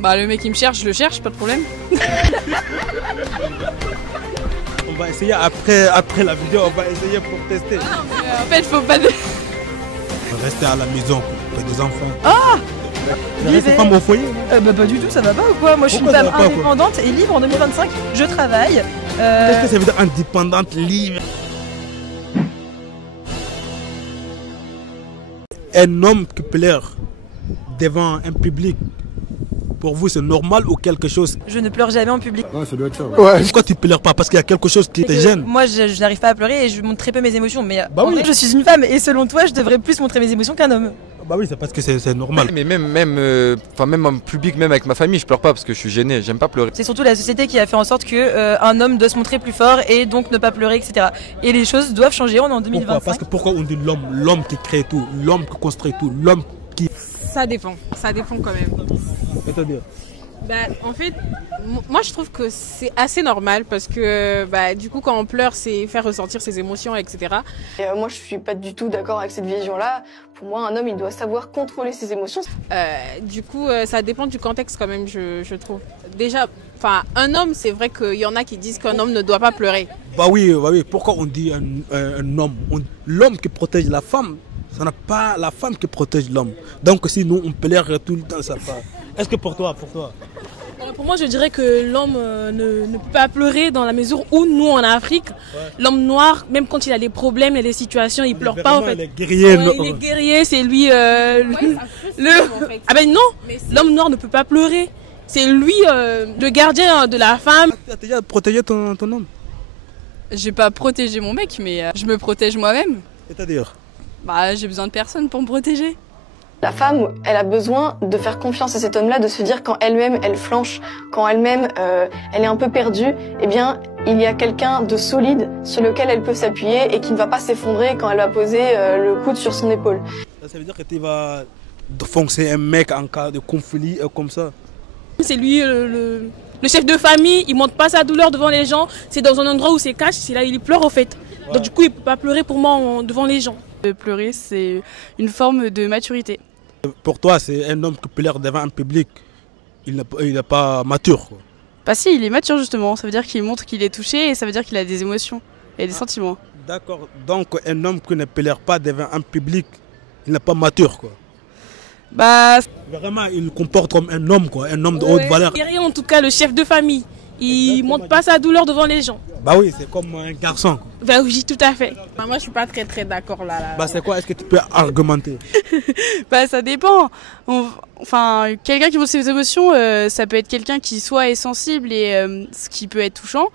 Bah le mec il me cherche, je le cherche, pas de problème. On va essayer après la vidéo, on va essayer pour tester. En fait faut pas... Rester à la maison, près des enfants. Ah, Rester femme au foyer. bah pas du tout, ça va pas ou quoi? Moi je suis une Pourquoi femme ça va pas, indépendante et libre en 2025, je travaille. Qu'est-ce que ça veut dire indépendante, libre? Un homme qui pleure devant un public, pour vous c'est normal ou quelque chose? Je ne pleure jamais en public. Ouais, ça doit être ça. Ouais. Pourquoi tu pleures pas? Parce qu'il y a quelque chose qui te gêne. Moi je n'arrive pas à pleurer et je montre très peu mes émotions, mais Bah en oui. vrai, je suis une femme et selon toi je devrais plus montrer mes émotions qu'un homme. Bah oui, c'est parce que c'est normal. Mais même en public, même avec ma famille, je pleure pas parce que je suis gêné, j'aime pas pleurer. C'est surtout la société qui a fait en sorte que un homme doit se montrer plus fort et donc ne pas pleurer, etc. Et les choses doivent changer, on est en 2025. Parce que pourquoi on dit l'homme qui crée tout, l'homme qui construit tout, l'homme qui... Ça dépend quand même. C'est-à-dire? Bah en fait, moi je trouve que c'est assez normal parce que bah, du coup quand on pleure c'est faire ressentir ses émotions, etc. Et moi, je suis pas du tout d'accord avec cette vision-là. Pour moi, un homme, il doit savoir contrôler ses émotions. Du coup ça dépend du contexte quand même, je trouve. Déjà, enfin un homme, c'est vrai qu'il y en a qui disent qu'un homme ne doit pas pleurer. Bah oui, pourquoi on dit un homme? L'homme qui protège la femme, ça n'a pas la femme qui protège l'homme. Donc si nous on pleure tout le temps, ça va. Est-ce que pour toi? Pour moi, je dirais que l'homme ne peut pas pleurer dans la mesure où nous, en Afrique, l'homme noir, même quand il a des problèmes et des situations, il pleure pas en fait. Les guerriers, Il est guerrier, c'est lui Ah ben non, l'homme noir ne peut pas pleurer. C'est lui le gardien de la femme. Tu as déjà protégé ton homme? J'ai pas protégé mon mec, mais je me protège moi-même. C'est-à-dire? Bah j'ai besoin de personne pour me protéger. La femme, elle a besoin de faire confiance à cet homme-là, de se dire quand elle-même, elle flanche, quand elle-même, elle est un peu perdue, eh bien, il y a quelqu'un de solide sur lequel elle peut s'appuyer et qui ne va pas s'effondrer quand elle va poser le coude sur son épaule. Ça veut dire que tu vas foncer un mec en cas de conflit comme ça? C'est lui le chef de famille, il montre pas sa douleur devant les gens. C'est dans un endroit où c'est cache, c'est là il pleure en fait. Ouais. Donc du coup, il peut pas pleurer pour moi devant les gens. Pleurer, c'est une forme de maturité. Pour toi, c'est un homme qui pleure devant un public, il n'est pas mature, quoi. Bah si, il est mature justement, ça veut dire qu'il montre qu'il est touché et ça veut dire qu'il a des émotions et des sentiments. D'accord, donc un homme qui ne pleure pas devant un public, il n'est pas mature, quoi. Bah Vraiment, il comporte comme un homme, quoi, un homme de haute valeur. Guerrier, en tout cas, le chef de famille, il montre pas sa douleur devant les gens. Bah oui, c'est comme un garçon, quoi. Bah oui, tout à fait. moi je suis pas très d'accord là. Bah c'est quoi? Est-ce que tu peux argumenter? Bah ça dépend. Enfin, quelqu'un qui montre ses émotions, ça peut être quelqu'un qui soit est sensible et ce qui peut être touchant,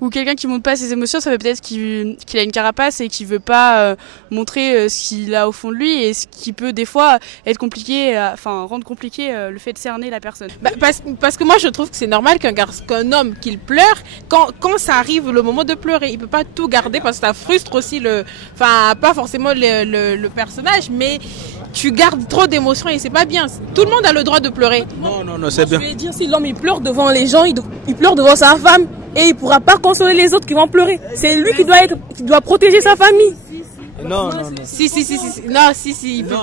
ou quelqu'un qui montre pas ses émotions, ça peut peut-être qu'il a une carapace et qu'il veut pas montrer ce qu'il a au fond de lui et ce qui peut des fois être compliqué, rendre compliqué le fait de cerner la personne. Bah, parce que moi je trouve que c'est normal qu'un homme qu'il pleure, quand ça arrive le moment de pleurer, il peut pas tout garder parce que ça frustre aussi pas forcément le personnage, mais tu gardes trop d'émotions et c'est pas bien. Tout le monde a le droit de pleurer. Non, c'est bien. Je vais dire, si l'homme il pleure devant les gens, il pleure devant sa femme et il pourra pas consoler les autres qui vont pleurer. C'est lui qui doit protéger sa famille. Non. Si, il peut.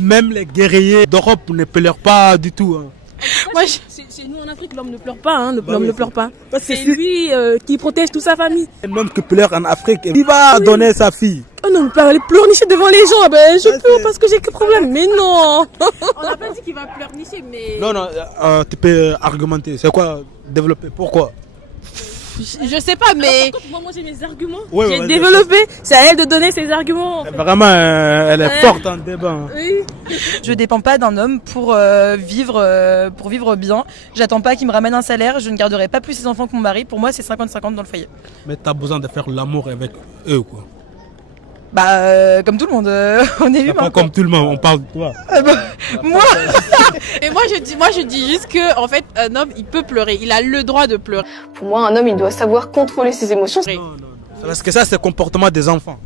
Même les guerriers d'Europe ne pleurent pas du tout, hein. Moi, chez nous en Afrique, l'homme ne pleure pas, hein, l'homme ne pleure pas. C'est lui qui protège toute sa famille. Un homme qui pleure en Afrique, il va donner sa fille. Oh non, il pleurnicher devant les gens, ben je pleure parce que j'ai que problème. Mais non. On n'a pas dit qu'il va pleurnicher, mais... Non, tu peux argumenter. C'est quoi développer? Pourquoi? Je sais pas, mais... Moi j'ai mes arguments. Ouais, j'ai développé. C'est à elle de donner ses arguments. Vraiment, elle est forte en débat. Oui. Je dépends pas d'un homme pour vivre bien. J'attends pas qu'il me ramène un salaire. Je ne garderai pas plus ses enfants que mon mari. Pour moi, c'est 50-50 dans le foyer. Mais tu as besoin de faire l'amour avec eux, quoi. Bah, comme tout le monde, on est humain. Pas comme tout le monde, on parle de toi. Moi Et moi je dis juste que en fait un homme il peut pleurer, il a le droit de pleurer. Pour moi, un homme, il doit savoir contrôler ses émotions. Non. Parce que ça, c'est le comportement des enfants.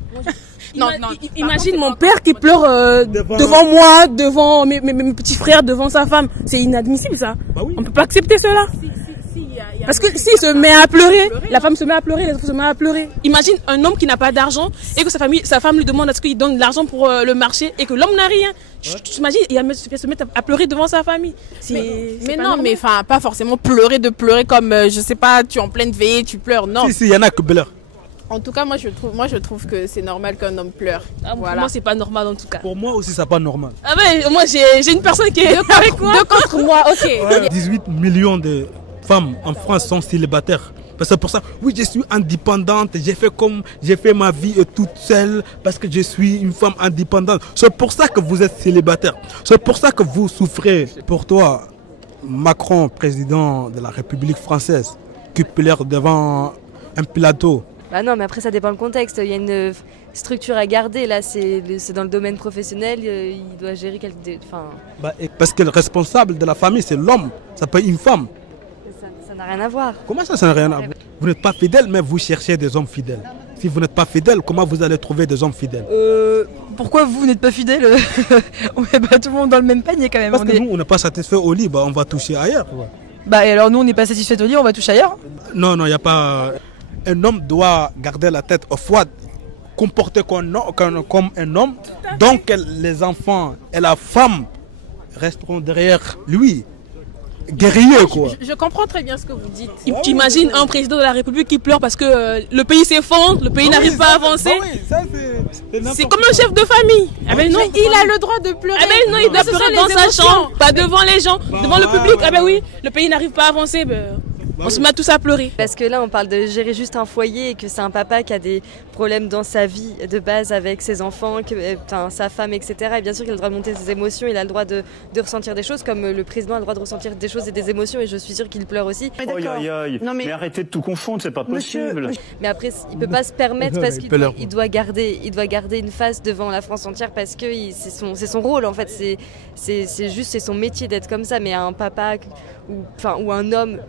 Imagine mon père qui pleure devant moi, devant mes petits frères, devant sa femme. C'est inadmissible ça. Bah oui. On peut pas accepter cela. Si, Parce que s'il se met à pleurer, la femme se met à pleurer, les enfants se mettent à pleurer. Imagine un homme qui n'a pas d'argent et que sa femme lui demande à ce qu'il donne de l'argent pour le marché et que l'homme n'a rien. Tu t'imagines, il va se mettre à pleurer devant sa famille. Mais non, mais enfin, pas forcément pleurer comme, je sais pas, tu es en pleine veillée, tu pleures, non. Si, il y en a que pleurent. En tout cas, moi je trouve que c'est normal qu'un homme pleure. Pour moi, c'est pas normal en tout cas. Pour moi aussi, c'est pas normal. Ah ouais, moi j'ai une personne qui est avec moi. Deux contre moi, ok. Ouais. 18 millions de femmes en France sont célibataires. Parce que pour ça, oui, je suis indépendante, j'ai fait ma vie toute seule parce que je suis une femme indépendante. C'est pour ça que vous êtes célibataire. C'est pour ça que vous souffrez. Pour toi, Macron, président de la République française, qui pleure devant un plateau. Bah non, mais après ça dépend le contexte. Il y a une structure à garder. Là, c'est dans le domaine professionnel. Il doit gérer Parce que le responsable de la famille, c'est l'homme. Ça peut être une femme. Ça n'a rien à voir. Comment ça n'a rien à voir? Vous n'êtes pas fidèle, mais vous cherchez des hommes fidèles. Si vous n'êtes pas fidèle, comment vous allez trouver des hommes fidèles? Pourquoi vous n'êtes pas fidèle? On met pas tout le monde dans le même panier quand même. Parce que nous, on n'est pas satisfait au lit, on va toucher ailleurs. Bah et alors nous, on n'est pas satisfait au lit, on va toucher ailleurs. Non, il n'y a pas... Un homme doit garder la tête au froid, comporter comme un homme. Donc les enfants et la femme resteront derrière lui. Guerrier quoi. Je comprends très bien ce que vous dites. Tu imagines un président de la République qui pleure parce que le pays s'effondre, le pays n'arrive pas à avancer. C'est comme un chef de famille. Ah ben non, il a le droit de pleurer. Ah ben non, il doit pleurer dans sa chambre, pas devant les gens, devant le public. Ah ben oui, le pays n'arrive pas à avancer. On se met tous à pleurer. Parce que là, on parle de gérer juste un foyer et que c'est un papa qui a des problèmes dans sa vie de base avec ses enfants, sa femme, etc. Et bien sûr qu'il a le droit de monter ses émotions, il a le droit de ressentir des choses, comme le président a le droit de ressentir des choses et des émotions, et je suis sûre qu'il pleure aussi. Non, mais arrêtez de tout confondre, c'est pas possible. Mais après, il peut pas se permettre parce qu'il doit garder une face devant la France entière parce que c'est son rôle en fait. C'est son métier d'être comme ça. Mais un papa ou un homme.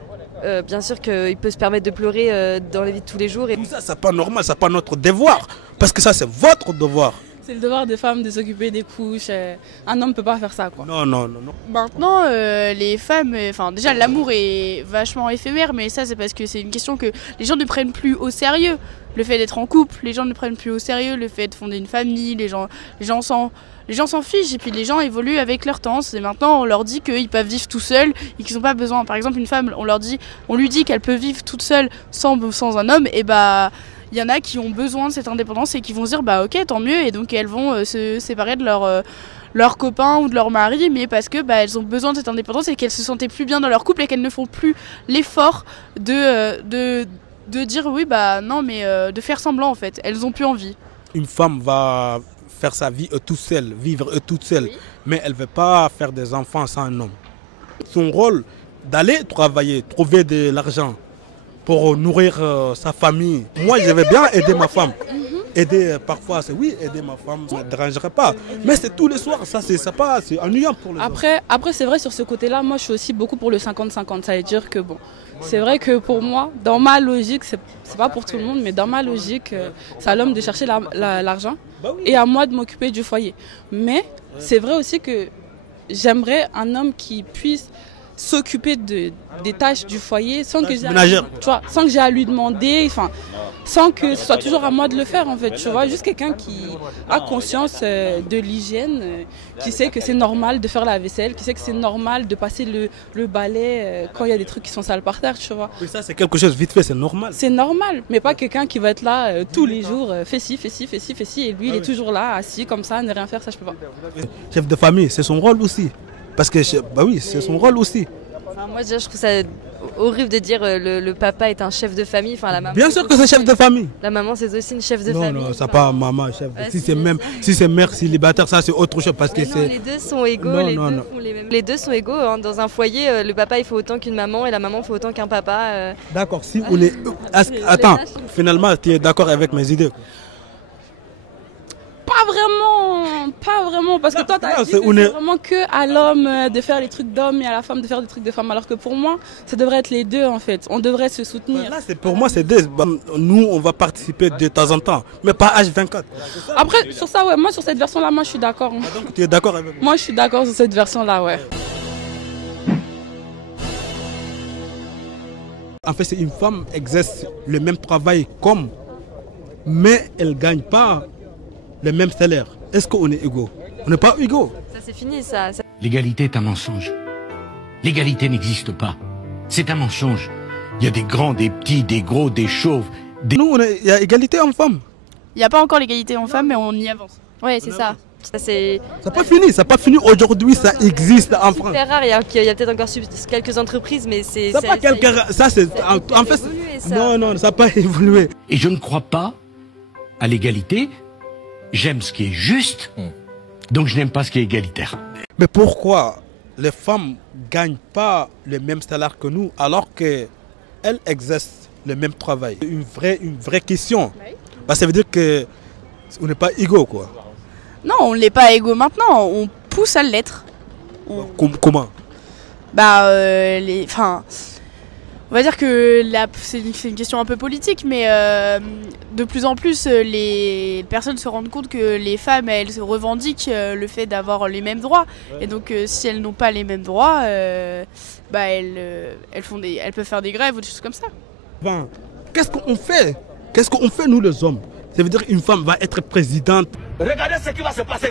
Bien sûr qu'il peut se permettre de pleurer dans la vie de tous les jours. Ça, c'est pas normal, c'est pas notre devoir. Parce que ça, c'est votre devoir. C'est le devoir des femmes de s'occuper des couches. Un homme peut pas faire ça, quoi. Non. Maintenant, les femmes, déjà l'amour est vachement éphémère, mais ça c'est parce que c'est une question que les gens ne prennent plus au sérieux. Le fait d'être en couple, les gens ne prennent plus au sérieux. Le fait de fonder une famille, les gens s'en fichent et puis les gens évoluent avec leur temps. Et maintenant, on leur dit qu'ils peuvent vivre tout seuls et qu'ils n'ont pas besoin. Par exemple, une femme, on lui dit qu'elle peut vivre toute seule sans un homme. Et bah, il y en a qui ont besoin de cette indépendance et qui vont se dire bah ok, tant mieux. Et donc elles vont se séparer de leur copain ou de leur mari, mais parce que elles ont besoin de cette indépendance et qu'elles se sentaient plus bien dans leur couple et qu'elles ne font plus l'effort de dire oui non, mais de faire semblant en fait. Elles ont plus envie. Une femme va faire sa vie toute seule, vivre toute seule, oui. Mais elle ne veut pas faire des enfants sans un homme. Son rôle d'aller travailler, trouver de l'argent pour nourrir sa famille. Moi, je vais bien aider ma femme. Aider parfois, aider ma femme, ça ne me dérangerait pas. Mais c'est tous les soirs, c'est ennuyant pour les Après, c'est vrai, sur ce côté-là, moi je suis aussi beaucoup pour le 50-50. Ça veut dire que c'est vrai que pour moi, dans ma logique, c'est pas pour tout le monde, mais dans ma logique, c'est à l'homme de chercher l'argent et à moi de m'occuper du foyer. Mais c'est vrai aussi que j'aimerais un homme qui puisse s'occuper des tâches du foyer sans que j'ai à lui demander, sans que ce soit toujours à moi de le faire en fait, tu vois, juste quelqu'un qui a conscience de l'hygiène, qui sait que c'est normal de faire la vaisselle, qui sait que c'est normal de passer le balai quand il y a des trucs qui sont sales par terre, tu vois. Oui, ça c'est quelque chose vite fait, c'est normal. C'est normal, mais pas quelqu'un qui va être là tous les jours, fais ci, et lui il est toujours là, assis comme ça, ne rien faire, ça je peux pas. Chef de famille, c'est son rôle aussi. Parce que, c'est son rôle aussi. Moi, déjà, je trouve ça horrible de dire le papa est un chef de famille. La maman, bien sûr que c'est chef de famille. La maman, c'est aussi une chef de famille. Non, c'est pas maman, chef. Si c'est mère célibataire, ça c'est autre chose. Parce que les deux sont égaux. Les deux sont égaux. Hein. Dans un foyer, le papa, il faut autant qu'une maman et la maman, il faut autant qu'un papa. D'accord, si on est... Attends, finalement, tu es d'accord avec mes idées? Pas vraiment, parce que toi t'as dit que c'est vraiment que à l'homme de faire les trucs d'homme et à la femme de faire des trucs de femme, alors que pour moi ça devrait être les deux en fait, on devrait se soutenir. Là, pour moi c'est deux, nous on va participer de temps en temps, mais pas H24. Après sur ça moi sur cette version là moi je suis d'accord. Donc tu es d'accord avec moi? Moi je suis d'accord sur cette version là, ouais. En fait, c'est une femme exerce le même travail comme, mais elle ne gagne pas le même salaire. Est-ce qu'on est égaux? On n'est pas égaux. Ça c'est fini ça. L'égalité est un mensonge. L'égalité n'existe pas. C'est un mensonge. Il y a des grands, des petits, des gros, des chauves. Nous, il y a égalité homme-femme. Il n'y a pas encore l'égalité homme-femme, mais on y avance. Oui, c'est ça. Ça n'a pas fini aujourd'hui, ça existe en France. C'est super rare, il y a peut-être encore quelques entreprises, mais c'est... Ça pas quelques... Ça c'est... En fait, non, ça n'a pas évolué. Et je ne crois pas à l'égalité. J'aime ce qui est juste, donc je n'aime pas ce qui est égalitaire. Mais pourquoi les femmes ne gagnent pas le même salaire que nous alors qu'elles exercent le même travail? Une vraie question. Bah, ça veut dire qu'on n'est pas égaux, quoi. Non, on ne l'est pas égaux maintenant, on pousse à l'être. Comment? Bah, on va dire que c'est une question un peu politique, mais de plus en plus, les personnes se rendent compte que les femmes, elles se revendiquent le fait d'avoir les mêmes droits. Et donc, si elles n'ont pas les mêmes droits, bah, elles peuvent faire des grèves ou des choses comme ça. Ben, qu'est-ce qu'on fait? Qu'est-ce qu'on fait, nous, les hommes? Ça veut dire qu'une femme va être présidente. Regardez ce qui va se passer.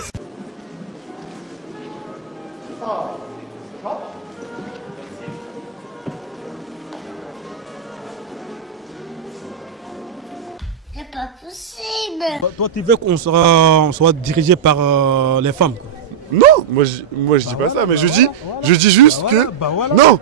C'est pas possible. Toi, tu veux qu'on soit dirigé par les femmes, quoi. Non, moi je dis pas ça, mais je dis juste que... Non,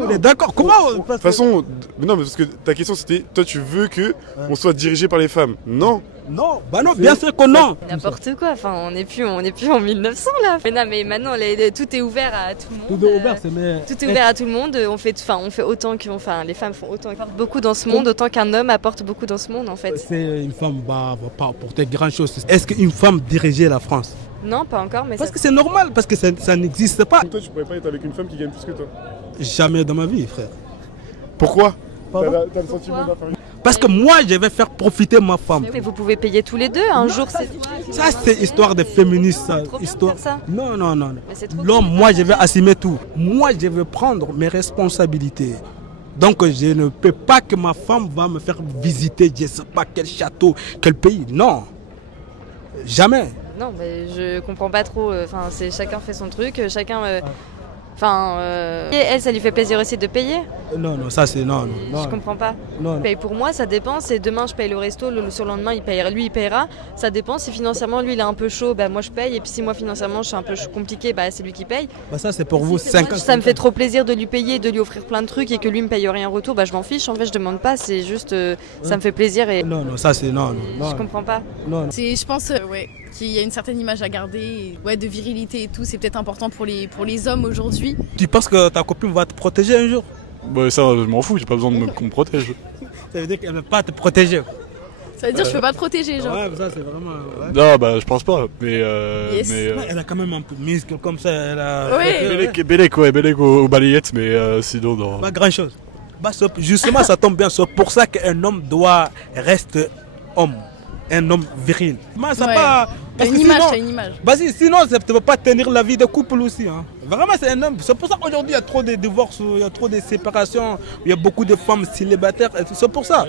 on est d'accord, comment... De toute façon, non, mais parce que ta question c'était, toi tu veux que on soit dirigé par les femmes. Non. Non, bah non, bien sûr que non. N'importe quoi, enfin on n'est plus en 1900 là. Mais non, mais maintenant tout est ouvert à tout le monde. Tout est ouvert, tout est ouvert à tout le monde. On fait autant que, les femmes font autant, apportent beaucoup dans ce monde, autant qu'un homme apporte beaucoup dans ce monde en fait. C'est une femme va pas apporter grand chose. Est-ce qu'une femme dirigeait la France? Non, pas encore, mais parce que c'est normal, parce que ça n'existe pas. Toi, tu pourrais pas être avec une femme qui gagne plus que toi? Jamais dans ma vie, frère. Pourquoi? T'as le sentiment d'infériorité? Parce que moi, je vais faire profiter ma femme. Mais vous pouvez payer tous les deux, un jour c'est... Ça, c'est histoire des féministes. Histoire... Ça. Non. L'homme, moi, je vais assumer tout. Moi, je vais prendre mes responsabilités. Donc, je ne peux pas que ma femme va me faire visiter, je ne sais pas quel château, quel pays. Non. Jamais. Non, mais je comprends pas trop. Enfin, chacun fait son truc, chacun. Elle, ça lui fait plaisir aussi de payer. Non, ça c'est non. Je comprends pas. Non. Paye pour moi, ça dépend. C'est demain je paye le resto, le surlendemain il payera. Ça dépend. Si financièrement lui il est un peu chaud, bah moi je paye. Et puis si moi financièrement je suis un peu compliqué, bah c'est lui qui paye. Bah ça c'est pour vous 50. Ça me fait trop plaisir de lui payer, de lui offrir plein de trucs et que lui me paye rien en retour. Bah je m'en fiche. En fait je demande pas. C'est juste ça me fait plaisir et. Non, ça c'est non. Je comprends pas. Non. Je pense qu'il y a une certaine image à garder, de virilité et tout. C'est peut-être important pour les hommes aujourd'hui. Tu penses que ta copine va te protéger un jour? Bah ça je m'en fous, j'ai pas besoin qu'on me protège. Ça veut dire qu'elle ne va pas te protéger. Ça veut dire que je peux pas te protéger, genre. Ouais, ça c'est vraiment... Ouais. Non, bah je pense pas, mais... Yes. Elle a quand même un peu de muscle comme ça, elle a... Bellec aux balayettes, mais sinon non. Pas grand chose. Bah, justement ça tombe bien, c'est pour ça qu'un homme doit rester homme. Un homme viril. Mais ça pas... Parce que sinon, c'est une image. Vas-y, sinon ça ne va pas tenir la vie de couple aussi. Hein. Vraiment c'est un homme. C'est pour ça qu'aujourd'hui il y a trop de divorces, il y a trop de séparations, il y a beaucoup de femmes célibataires. C'est pour ça.